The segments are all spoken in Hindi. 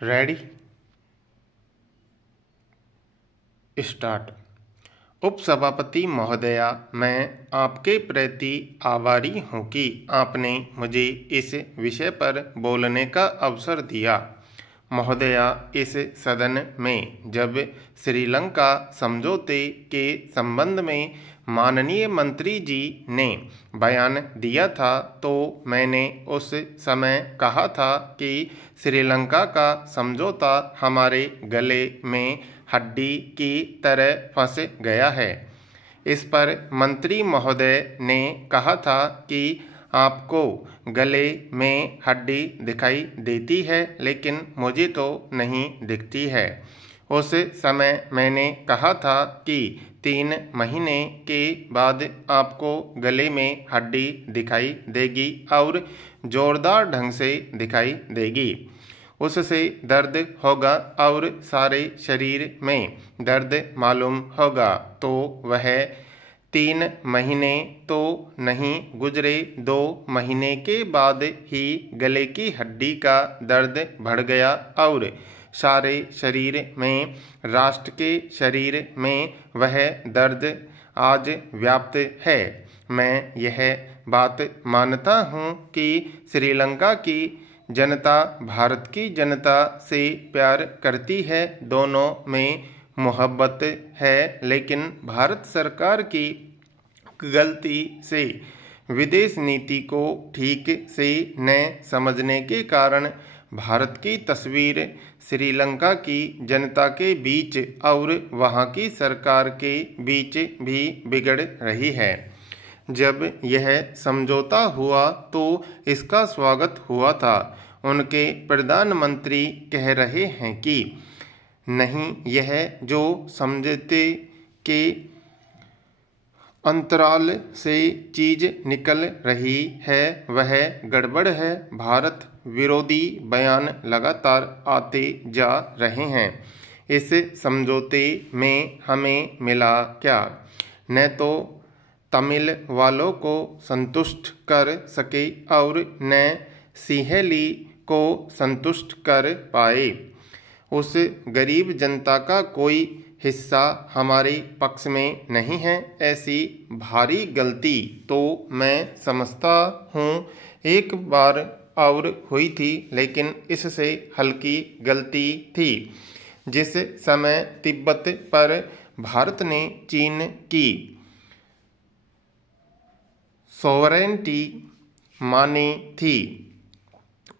Ready start. उपसभापति महोदया, मैं आपके प्रति आभारी हूँ कि आपने मुझे इस विषय पर बोलने का अवसर दिया। महोदया, इस सदन में जब श्रीलंका समझौते के संबंध में माननीय मंत्री जी ने बयान दिया था तो मैंने उस समय कहा था कि श्रीलंका का समझौता हमारे गले में हड्डी की तरह फंस गया है। इस पर मंत्री महोदय ने कहा था कि आपको गले में हड्डी दिखाई देती है, लेकिन मुझे तो नहीं दिखती है। उस समय मैंने कहा था कि 3 महीने के बाद आपको गले में हड्डी दिखाई देगी और जोरदार ढंग से दिखाई देगी। उससे दर्द होगा और सारे शरीर में दर्द मालूम होगा। तो वह 3 महीने तो नहीं गुजरे, 2 महीने के बाद ही गले की हड्डी का दर्द बढ़ गया और सारे शरीर में, राष्ट्र के शरीर में वह दर्द आज व्याप्त है। मैं यह बात मानता हूँ कि श्रीलंका की जनता भारत की जनता से प्यार करती है, दोनों में मोहब्बत है, लेकिन भारत सरकार की गलती से विदेश नीति को ठीक से न समझने के कारण भारत की तस्वीर श्रीलंका की जनता के बीच और वहां की सरकार के बीच भी बिगड़ रही है। जब यह समझौता हुआ तो इसका स्वागत हुआ था। उनके प्रधानमंत्री कह रहे हैं कि नहीं, यह जो समझौते के अंतराल से चीज निकल रही है वह गड़बड़ है। भारत विरोधी बयान लगातार आते जा रहे हैं। इस समझौते में हमें मिला क्या? न तो तमिल वालों को संतुष्ट कर सके और न सिंहली को संतुष्ट कर पाए। उस गरीब जनता का कोई हिस्सा हमारे पक्ष में नहीं है। ऐसी भारी गलती तो मैं समझता हूँ एक बार और हुई थी, लेकिन इससे हल्की गलती थी जिस समय तिब्बत पर भारत ने चीन की सॉवरेनिटी मानी थी।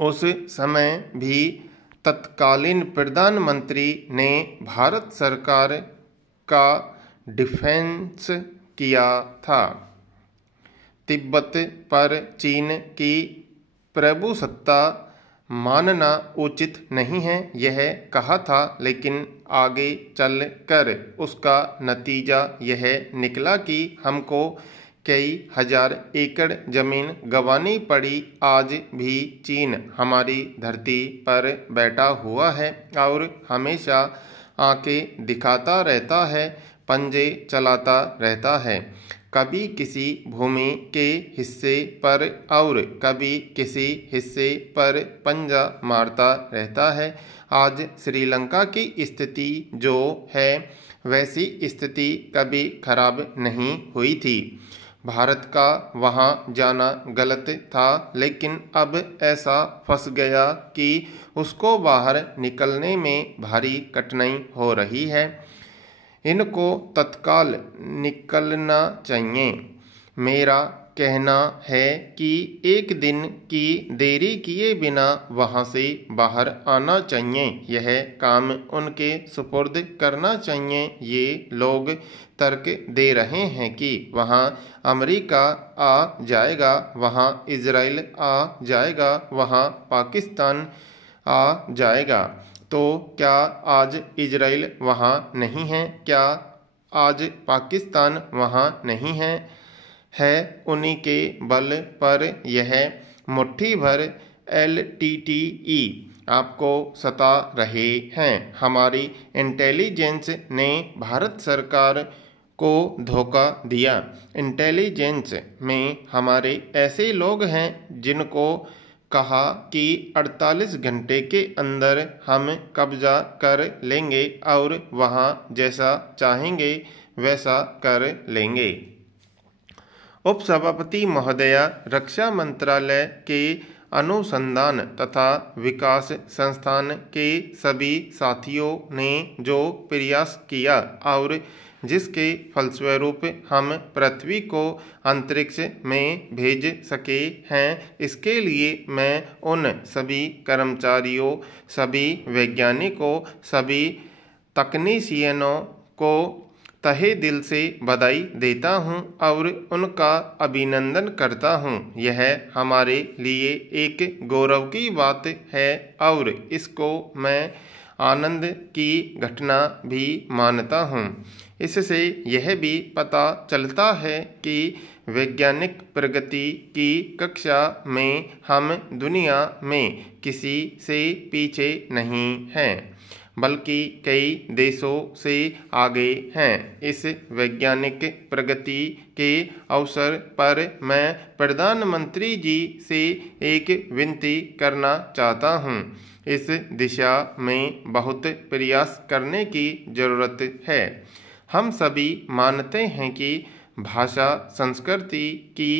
उस समय भी तत्कालीन प्रधानमंत्री ने भारत सरकार का डिफेंस किया था। तिब्बत पर चीन की प्रभुसत्ता मानना उचित नहीं है, यह कहा था, लेकिन आगे चल कर उसका नतीजा यह निकला कि हमको कई हजार एकड़ जमीन गंवानी पड़ी। आज भी चीन हमारी धरती पर बैठा हुआ है और हमेशा आंखें दिखाता रहता है, पंजे चलाता रहता है, कभी किसी भूमि के हिस्से पर और कभी किसी हिस्से पर पंजा मारता रहता है। आज श्रीलंका की स्थिति जो है वैसी स्थिति कभी खराब नहीं हुई थी। भारत का वहां जाना गलत था, लेकिन अब ऐसा फंस गया कि उसको बाहर निकलने में भारी कठिनाई हो रही है। इनको तत्काल निकलना चाहिए। मेरा कहना है कि एक दिन की देरी किए बिना वहां से बाहर आना चाहिए। यह काम उनके सुपुर्द करना चाहिए। ये लोग तर्क दे रहे हैं कि वहां अमेरिका आ जाएगा, वहां इजराइल आ जाएगा, वहां पाकिस्तान आ जाएगा। तो क्या आज इजराइल वहाँ नहीं है? क्या आज पाकिस्तान वहाँ नहीं है? उन्हीं के बल पर यह मुट्ठी भर LTTE आपको सता रहे हैं। हमारी इंटेलिजेंस ने भारत सरकार को धोखा दिया। इंटेलिजेंस में हमारे ऐसे लोग हैं जिनको कहा कि 48 घंटे के अंदर हम कब्जा कर लेंगे और वहां जैसा चाहेंगे वैसा कर लेंगे। उपसभापति महोदया, रक्षा मंत्रालय के अनुसंधान तथा विकास संस्थान के सभी साथियों ने जो प्रयास किया और जिसके फलस्वरूप हम पृथ्वी को अंतरिक्ष में भेज सके हैं, इसके लिए मैं उन सभी कर्मचारियों, सभी वैज्ञानिकों, सभी तकनीशियनों को तहे दिल से बधाई देता हूं और उनका अभिनंदन करता हूं। यह हमारे लिए एक गौरव की बात है और इसको मैं आनंद की घटना भी मानता हूं। इससे यह भी पता चलता है कि वैज्ञानिक प्रगति की कक्षा में हम दुनिया में किसी से पीछे नहीं हैं, बल्कि कई देशों से आगे हैं। इस वैज्ञानिक प्रगति के अवसर पर मैं प्रधानमंत्री जी से एक विनती करना चाहता हूं। इस दिशा में बहुत प्रयास करने की जरूरत है। हम सभी मानते हैं कि भाषा संस्कृति की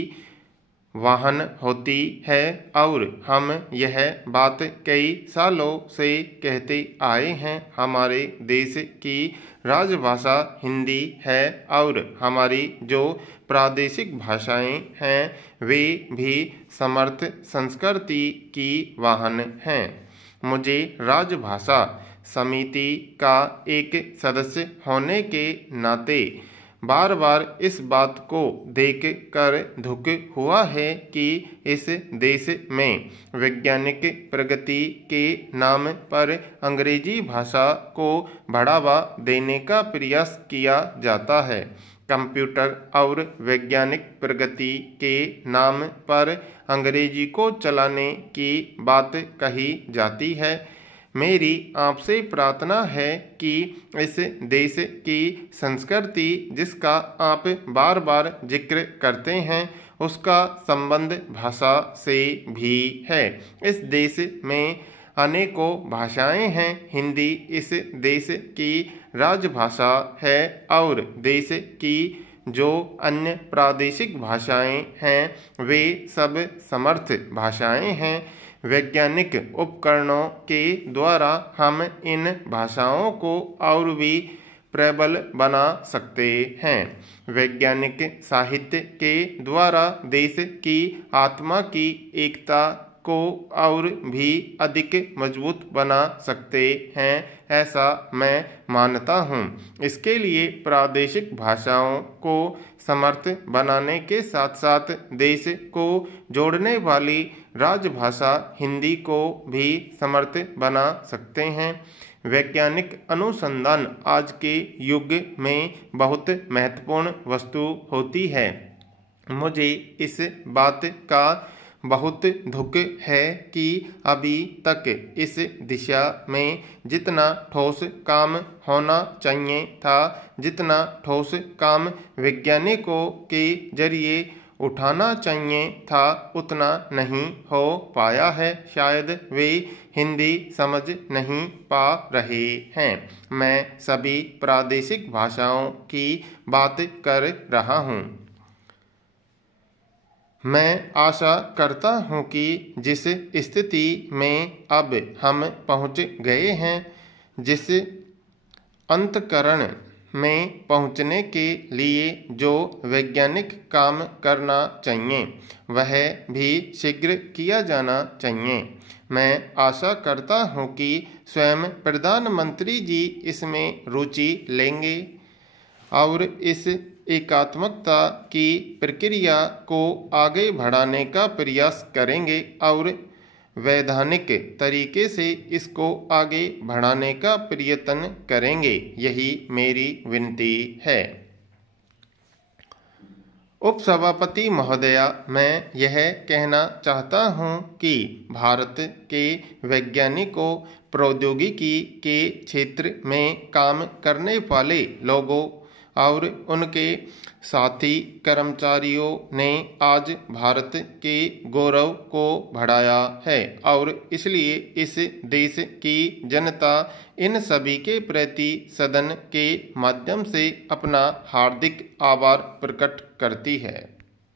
वाहन होती है और हम यह बात कई सालों से कहते आए हैं। हमारे देश की राजभाषा हिंदी है और हमारी जो प्रादेशिक भाषाएं हैं वे भी समर्थ संस्कृति की वाहन हैं। मुझे राजभाषा समिति का एक सदस्य होने के नाते बार बार इस बात को देख कर दुख हुआ है कि इस देश में वैज्ञानिक प्रगति के नाम पर अंग्रेजी भाषा को बढ़ावा देने का प्रयास किया जाता है। कंप्यूटर और वैज्ञानिक प्रगति के नाम पर अंग्रेजी को चलाने की बात कही जाती है। मेरी आपसे प्रार्थना है कि इस देश की संस्कृति जिसका आप बार बार जिक्र करते हैं उसका संबंध भाषा से भी है। इस देश में अनेकों भाषाएं हैं। हिंदी इस देश की राजभाषा है और देश की जो अन्य प्रादेशिक भाषाएं हैं वे सब समर्थ भाषाएं हैं। वैज्ञानिक उपकरणों के द्वारा हम इन भाषाओं को और भी प्रबल बना सकते हैं। वैज्ञानिक साहित्य के द्वारा देश की आत्मा की एकता को और भी अधिक मजबूत बना सकते हैं, ऐसा मैं मानता हूँ। इसके लिए प्रादेशिक भाषाओं को समर्थ बनाने के साथ साथ देश को जोड़ने वाली राजभाषा हिंदी को भी समर्थ बना सकते हैं। वैज्ञानिक अनुसंधान आज के युग में बहुत महत्वपूर्ण वस्तु होती है। मुझे इस बात का बहुत दुख है कि अभी तक इस दिशा में जितना ठोस काम होना चाहिए था, जितना ठोस काम वैज्ञानिकों के जरिए उठाना चाहिए था, उतना नहीं हो पाया है। शायद वे हिंदी समझ नहीं पा रहे हैं। मैं सभी प्रादेशिक भाषाओं की बात कर रहा हूँ। मैं आशा करता हूँ कि जिस स्थिति में अब हम पहुँच गए हैं, जिस अंतःकरण में पहुँचने के लिए जो वैज्ञानिक काम करना चाहिए वह भी शीघ्र किया जाना चाहिए। मैं आशा करता हूँ कि स्वयं प्रधानमंत्री जी इसमें रुचि लेंगे और इस एकात्मकता की प्रक्रिया को आगे बढ़ाने का प्रयास करेंगे और वैधानिक तरीके से इसको आगे बढ़ाने का प्रयत्न करेंगे। यही मेरी विनती है। उपसभापति महोदया, मैं यह कहना चाहता हूँ कि भारत के वैज्ञानिकों, प्रौद्योगिकी के क्षेत्र में काम करने वाले लोगों और उनके साथी कर्मचारियों ने आज भारत के गौरव को बढ़ाया है और इसलिए इस देश की जनता इन सभी के प्रति सदन के माध्यम से अपना हार्दिक आभार प्रकट करती है।